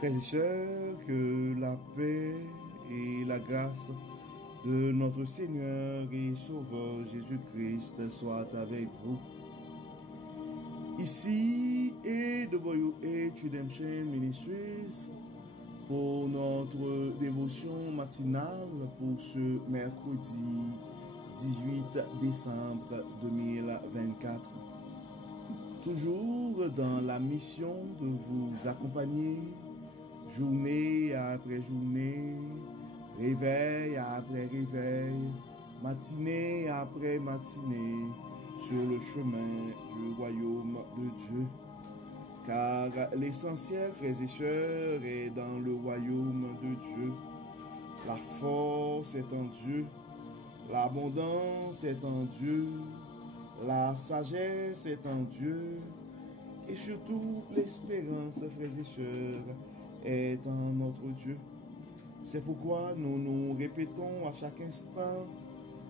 Frères et sœurs, que la paix et la grâce de notre Seigneur et Sauveur Jésus-Christ soient avec vous. Ici est WH Redemption Ministries pour notre dévotion matinale pour ce mercredi 18 décembre 2024. Toujours dans la mission de vous accompagner journée après journée, réveil après réveil, matinée après matinée, sur le chemin du royaume de Dieu. Car l'essentiel, frères et sœurs, est dans le royaume de Dieu. La force est en Dieu, l'abondance est en Dieu, la sagesse est en Dieu, et surtout l'espérance, frères et sœurs, est en notre Dieu. C'est pourquoi nous nous répétons à chaque instant,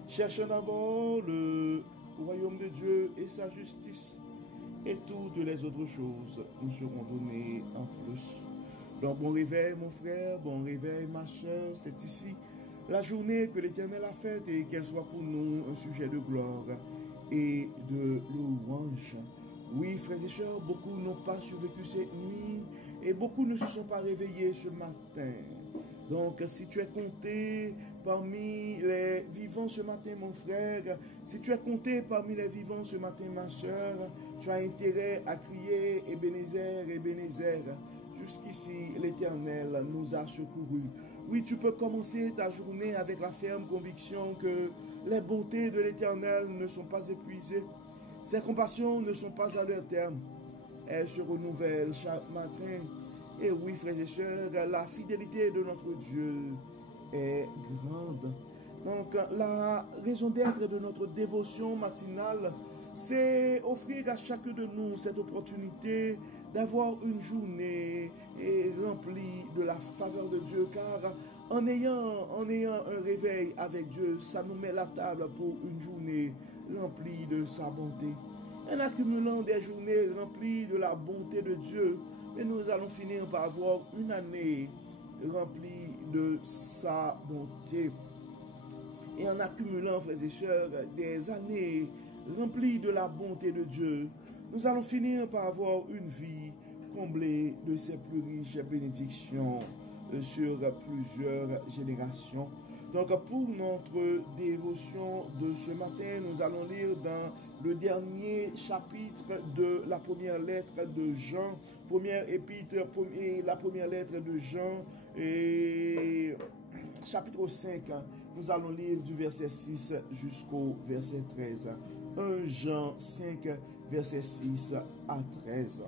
cherchons d'abord le royaume de Dieu et sa justice, et toutes les autres choses nous seront données en plus. Donc bon réveil mon frère, bon réveil ma soeur, c'est ici la journée que l'Éternel a faite et qu'elle soit pour nous un sujet de gloire et de louange. Oui, frères et sœurs, beaucoup n'ont pas survécu cette nuit et beaucoup ne se sont pas réveillés ce matin. Donc, si tu es compté parmi les vivants ce matin, mon frère, si tu es compté parmi les vivants ce matin, ma soeur, tu as intérêt à crier Ebenezer, Ebenezer. Jusqu'ici, l'Éternel nous a secourus. Oui, tu peux commencer ta journée avec la ferme conviction que les bontés de l'Éternel ne sont pas épuisées. Ses compassions ne sont pas à leur terme. Elles se renouvellent chaque matin. Et oui, frères et sœurs, la fidélité de notre Dieu est grande. Donc, la raison d'être de notre dévotion matinale, c'est offrir à chacun de nous cette opportunité d'avoir une journée remplie de la faveur de Dieu, car en ayant un réveil avec Dieu, ça nous met la table pour une journée remplie de sa bonté. En accumulant des journées remplies de la bonté de Dieu, et nous allons finir par avoir une année remplie de sa bonté. Et en accumulant, frères et sœurs, des années remplies de la bonté de Dieu, nous allons finir par avoir une vie comblée de ses plus riches bénédictions sur plusieurs générations. Donc, pour notre dévotion de ce matin, nous allons lire dans le dernier chapitre de la première lettre de Jean, première épître, la première lettre de Jean, et chapitre 5, nous allons lire du verset 6 jusqu'au verset 13. 1 Jean 5, verset 6 à 13.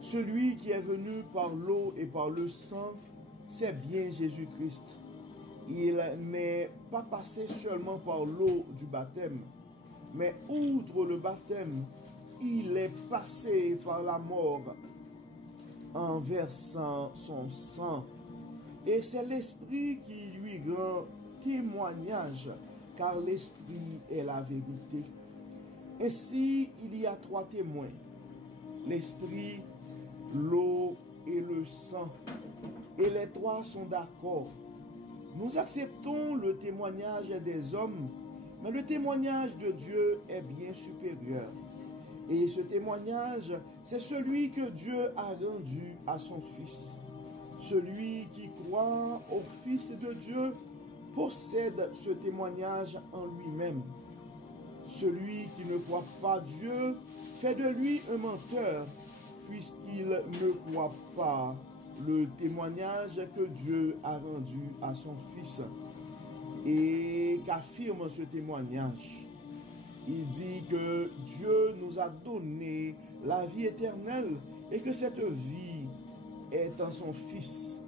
Celui qui est venu par l'eau et par le sang, c'est bien Jésus-Christ. Il n'est pas passé seulement par l'eau du baptême, mais outre le baptême, il est passé par la mort en versant son sang. Et c'est l'Esprit qui lui rend témoignage, car l'Esprit est la vérité. Ainsi, il y a trois témoins, l'Esprit, l'eau et le sang. Et les trois sont d'accord. Nous acceptons le témoignage des hommes, mais le témoignage de Dieu est bien supérieur. Et ce témoignage, c'est celui que Dieu a rendu à son Fils. Celui qui croit au Fils de Dieu possède ce témoignage en lui-même. Celui qui ne croit pas Dieu fait de lui un menteur, puisqu'il ne croit pas le témoignage que Dieu a rendu à son Fils. Et qu'affirme ce témoignage? Il dit que Dieu nous a donné la vie éternelle et que cette vie est en son Fils.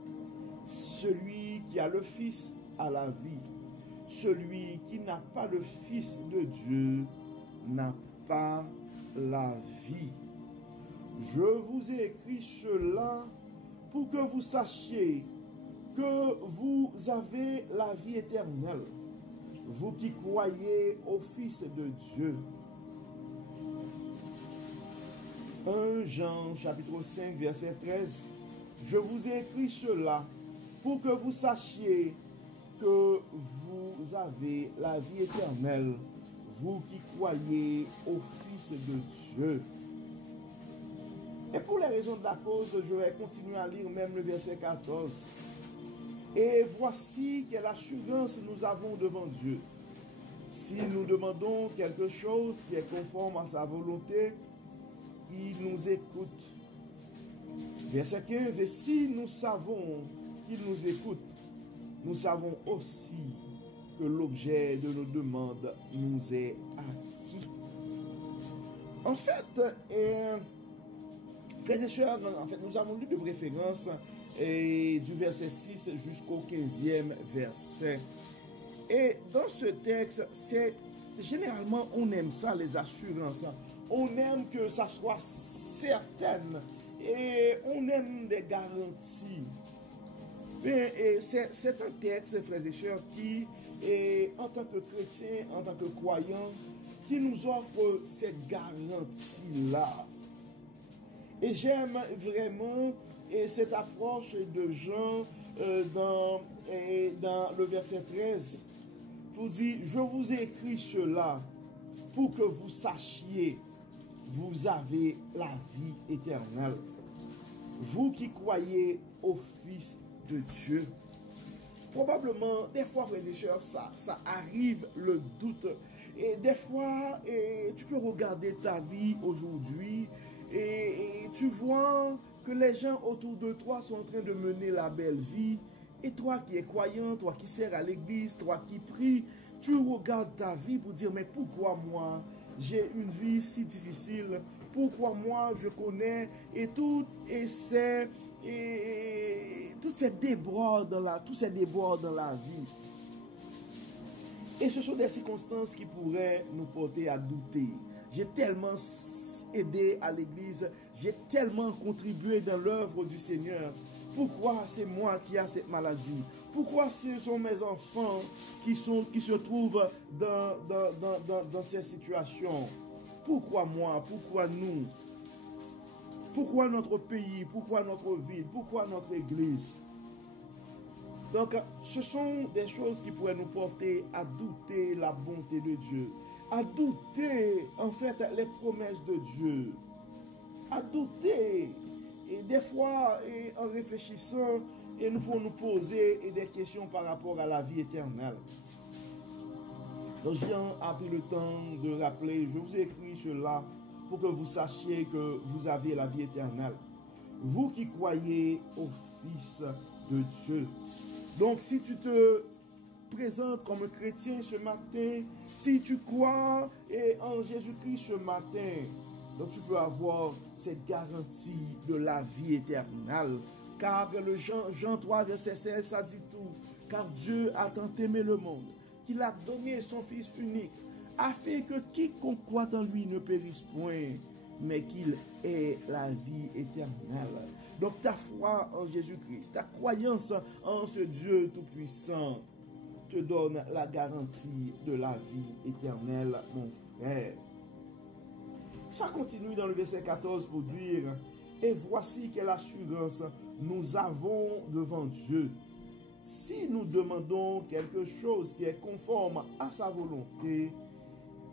Celui qui a le Fils a la vie. Celui qui n'a pas le Fils de Dieu n'a pas la vie. Je vous ai écrit cela pour que vous sachiez que vous avez la vie éternelle, vous qui croyez au Fils de Dieu. 1 Jean chapitre 5 verset 13. Je vous ai écrit cela pour que vous sachiez que vous avez la vie éternelle, vous qui croyez au Fils de Dieu. Et pour les raisons de la cause, je vais continuer à lire même le verset 14. Et voici quelle assurance nous avons devant Dieu. Si nous demandons quelque chose qui est conforme à sa volonté, il nous écoute. Verset 15. Et si nous savons qu'il nous écoute, nous savons aussi que l'objet de nos demandes nous est acquis. En fait, frères et sœurs, nous avons lu de préférence du verset 6 jusqu'au 15e verset. Et dans ce texte, généralement, on aime ça, les assurances. On aime que ça soit certain. Et on aime des garanties. C'est un texte, frères et sœurs, qui, en tant que chrétien, en tant que croyant, qui nous offre cette garantie-là. Et j'aime vraiment cette approche de Jean dans le verset 13, pour dire, je vous ai écrit cela pour que vous sachiez, vous avez la vie éternelle. Vous qui croyez au Fils de Dieu. Probablement, des fois, frères et sœurs, ça arrive le doute. Et des fois, tu peux regarder ta vie aujourd'hui et tu vois que les gens autour de toi sont en train de mener la belle vie. Et toi qui es croyant, toi qui sers à l'église, toi qui pries, tu regardes ta vie pour dire, mais pourquoi moi j'ai une vie si difficile? Pourquoi moi je connais tous ces débords dans la vie? Et ce sont des circonstances qui pourraient nous porter à douter. J'ai tellement aidé à l'église, j'ai tellement contribué dans l'œuvre du Seigneur. Pourquoi c'est moi qui ai cette maladie? Pourquoi ce sont mes enfants qui se trouvent dans ces situations? Pourquoi moi? Pourquoi nous? Pourquoi notre pays? Pourquoi notre ville? Pourquoi notre église? Donc, ce sont des choses qui pourraient nous porter à douter la bonté de Dieu, à douter, en fait, les promesses de Dieu, à douter. Et des fois, en réfléchissant, nous pouvons nous poser des questions par rapport à la vie éternelle. Donc, Jean a pris le temps de rappeler, je vous ai écrit cela pour que vous sachiez que vous avez la vie éternelle. Vous qui croyez au Fils de Dieu. Donc, si tu te présentes comme chrétien ce matin, si tu crois en Jésus-Christ ce matin, donc tu peux avoir cette garantie de la vie éternelle. Car le Jean 3, verset 16, ça dit tout. Car Dieu a tant aimé le monde qu'il a donné son Fils unique, afin que quiconque croit en lui ne périsse point, mais qu'il ait la vie éternelle. Donc ta foi en Jésus-Christ, ta croyance en ce Dieu tout-puissant te donne la garantie de la vie éternelle, mon frère. Ça continue dans le verset 14 pour dire, et voici quelle assurance nous avons devant Dieu. Si nous demandons quelque chose qui est conforme à sa volonté,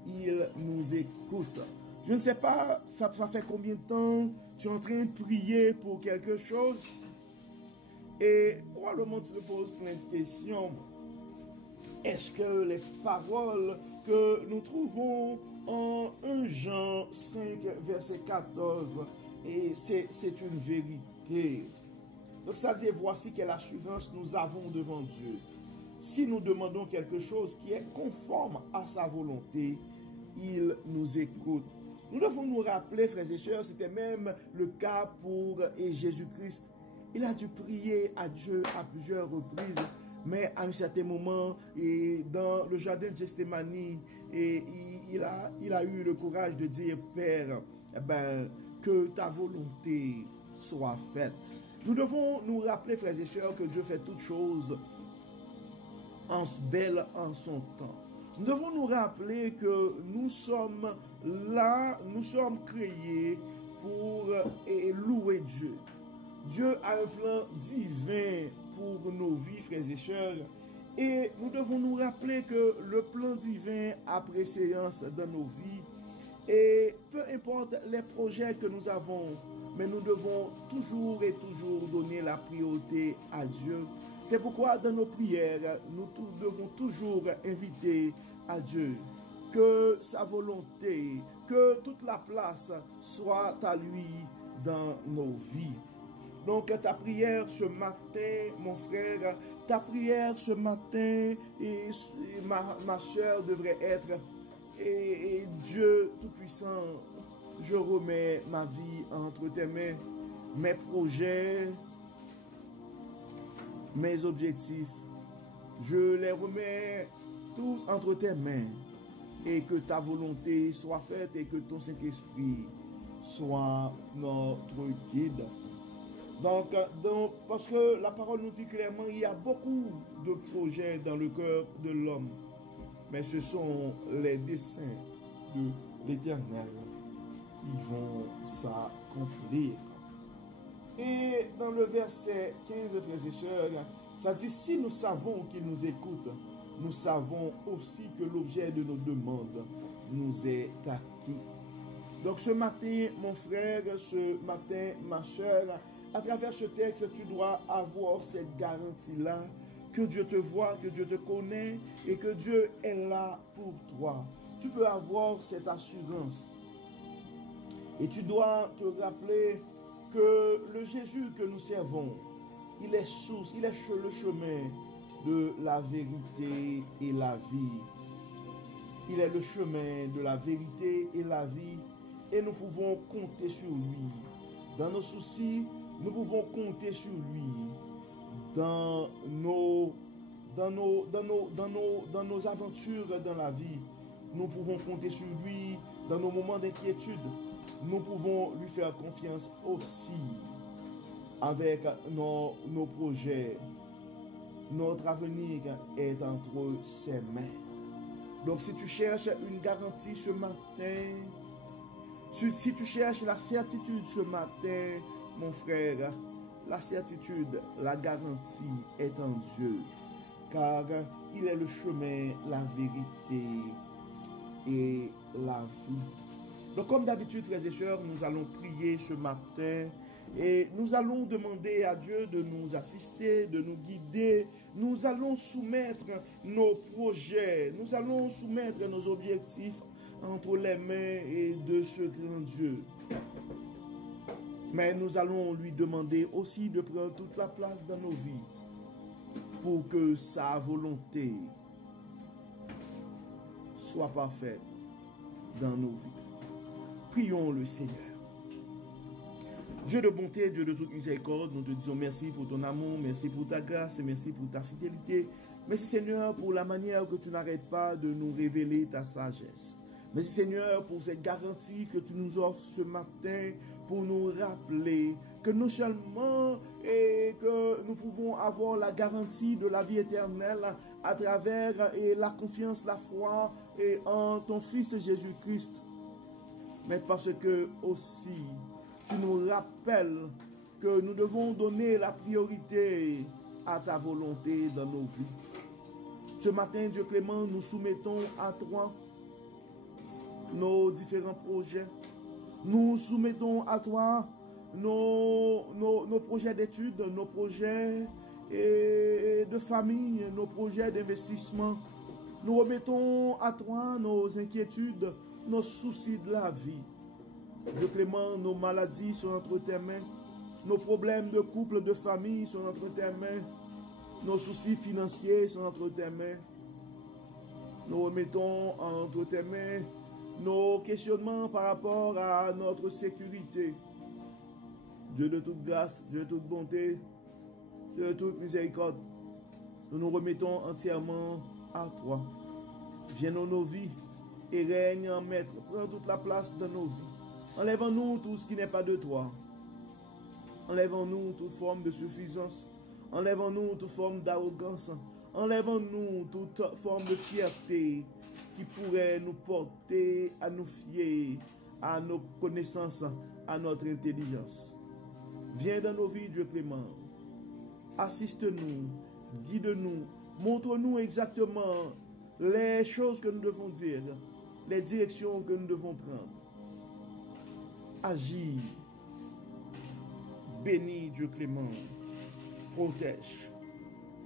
il nous écoute. Je ne sais pas, ça fait combien de temps tu es en train de prier pour quelque chose et probablement tu te poses plein de questions. Est-ce que les paroles que nous trouvons en 1 Jean 5, verset 14, et c'est une vérité. Donc ça dit, voici quelle assurance nous avons devant Dieu. Si nous demandons quelque chose qui est conforme à sa volonté, il nous écoute. Nous devons nous rappeler, frères et sœurs, c'était même le cas pour Jésus-Christ. Il a dû prier à Dieu à plusieurs reprises, mais à un certain moment, dans le jardin de Gethsémani, il a eu le courage de dire, Père, que ta volonté soit faite. Nous devons nous rappeler, frères et sœurs, que Dieu fait toutes choses belles en son temps. Nous devons nous rappeler que nous sommes là, nous sommes créés pour louer Dieu. Dieu a un plan divin pour nos vies, frères et sœurs. Et nous devons nous rappeler que le plan divin a préséance dans nos vies. Et peu importe les projets que nous avons, mais nous devons toujours et toujours donner la priorité à Dieu. C'est pourquoi dans nos prières, nous devons toujours inviter à Dieu que sa volonté, que toute la place soit à lui dans nos vies. Donc ta prière ce matin, mon frère, ta prière ce matin, et ma soeur devrait être, et Dieu Tout-Puissant, je remets ma vie entre tes mains, mes projets, mes objectifs, je les remets tous entre tes mains, et que ta volonté soit faite et que ton Saint-Esprit soit notre guide. Donc, parce que la parole nous dit clairement, il y a beaucoup de projets dans le cœur de l'homme, mais ce sont les desseins de l'Éternel qui vont s'accomplir. Et dans le verset 15, frères et sœurs, ça dit, si nous savons qu'il nous écoute, nous savons aussi que l'objet de nos demandes nous est acquis. Donc ce matin, mon frère, ce matin, ma soeur, à travers ce texte, tu dois avoir cette garantie-là, que Dieu te voit, que Dieu te connaît et que Dieu est là pour toi. Tu peux avoir cette assurance. Et tu dois te rappeler que le Jésus que nous servons, il est source, il est le chemin de la vérité et la vie. Il est le chemin de la vérité et la vie et nous pouvons compter sur lui. Dans nos soucis, nous pouvons compter sur lui. Dans nos aventures dans la vie, nous pouvons compter sur lui. Dans nos moments d'inquiétude, nous pouvons lui faire confiance aussi avec nos projets. Notre avenir est entre ses mains. Donc si tu cherches une garantie ce matin, si tu cherches la certitude ce matin, mon frère, la certitude, la garantie est en Dieu. Car il est le chemin, la vérité et la vie. Donc comme d'habitude, frères et sœurs, nous allons prier ce matin. Et nous allons demander à Dieu de nous assister, de nous guider. Nous allons soumettre nos projets, nous allons soumettre nos objectifs entre les mains et de ce grand Dieu. Mais nous allons lui demander aussi de prendre toute la place dans nos vies pour que sa volonté soit parfaite dans nos vies. Prions le Seigneur. Dieu de bonté, Dieu de toute miséricorde, nous te disons merci pour ton amour, merci pour ta grâce et merci pour ta fidélité. Merci Seigneur pour la manière que tu n'arrêtes pas de nous révéler ta sagesse. Merci Seigneur pour cette garantie que tu nous offres ce matin pour nous rappeler que non seulement et que nous pouvons avoir la garantie de la vie éternelle à travers la confiance, la foi et en ton Fils Jésus-Christ, mais parce que aussi tu nous rappelles que nous devons donner la priorité à ta volonté dans nos vies. Ce matin, Dieu clément, nous soumettons à toi nos différents projets. Nous soumettons à toi nos projets d'études, nos projets de famille, nos projets d'investissement. Nous remettons à toi nos inquiétudes, nos soucis de la vie. Dieu clément, nos maladies sont entre tes mains. Nos problèmes de couple, de famille sont entre tes mains. Nos soucis financiers sont entre tes mains. Nous remettons entre tes mains nos questionnements par rapport à notre sécurité. Dieu de toute grâce, Dieu de toute bonté, Dieu de toute miséricorde, nous nous remettons entièrement à toi. Viens dans nos vies et règne en maître. Prends toute la place dans nos vies. Enlève-nous tout ce qui n'est pas de toi. Enlève-nous toute forme de suffisance. Enlève-nous toute forme d'arrogance. Enlève-nous toute forme de fierté qui pourrait nous porter à nous fier à nos connaissances, à notre intelligence. Viens dans nos vies, Dieu clément. Assiste-nous, guide-nous, montre-nous exactement les choses que nous devons dire, les directions que nous devons prendre. Agis. Bénis, Dieu clément. Protège.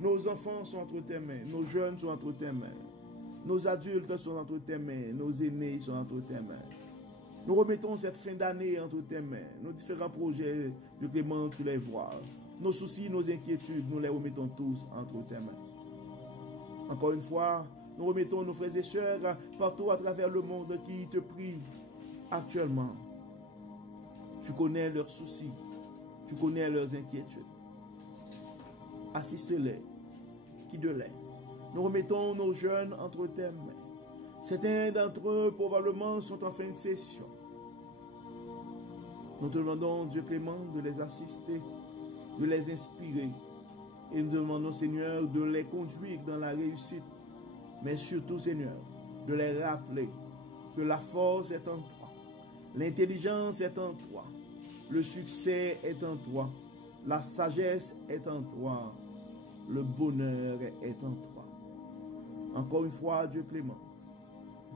Nos enfants sont entre tes mains, nos jeunes sont entre tes mains, nos adultes sont entre tes mains, nos aînés sont entre tes mains. Nous remettons cette fin d'année entre tes mains, nos différents projets, Dieu clément, tu les vois. Nos soucis, nos inquiétudes, nous les remettons tous entre tes mains. Encore une fois, nous remettons nos frères et sœurs partout à travers le monde qui te prient actuellement. Tu connais leurs soucis, tu connais leurs inquiétudes. Assiste-les, guide-les. Nous remettons nos jeunes entre tes mains. Certains d'entre eux probablement sont en fin de session. Nous te demandons, Dieu clément, de les assister, de les inspirer. Et nous demandons, Seigneur, de les conduire dans la réussite. Mais surtout, Seigneur, de les rappeler que la force est en toi. L'intelligence est en toi. Le succès est en toi. La sagesse est en toi. Le bonheur est en toi. Encore une fois, Dieu clément,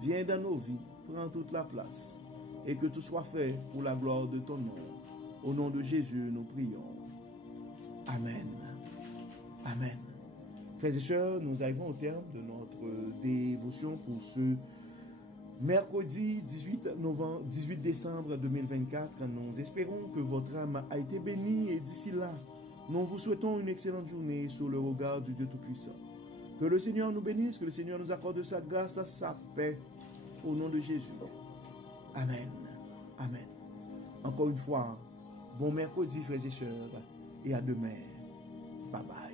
viens dans nos vies, prends toute la place et que tout soit fait pour la gloire de ton nom. Au nom de Jésus, nous prions. Amen. Amen. Frères et sœurs, nous arrivons au terme de notre dévotion pour ce mercredi 18 décembre 2024. Nous espérons que votre âme a été bénie et d'ici là, nous vous souhaitons une excellente journée sous le regard du Dieu Tout-Puissant. Que le Seigneur nous bénisse, que le Seigneur nous accorde sa grâce, sa paix, au nom de Jésus. Amen. Amen. Encore une fois, bon mercredi, frères et sœurs, et à demain. Bye bye.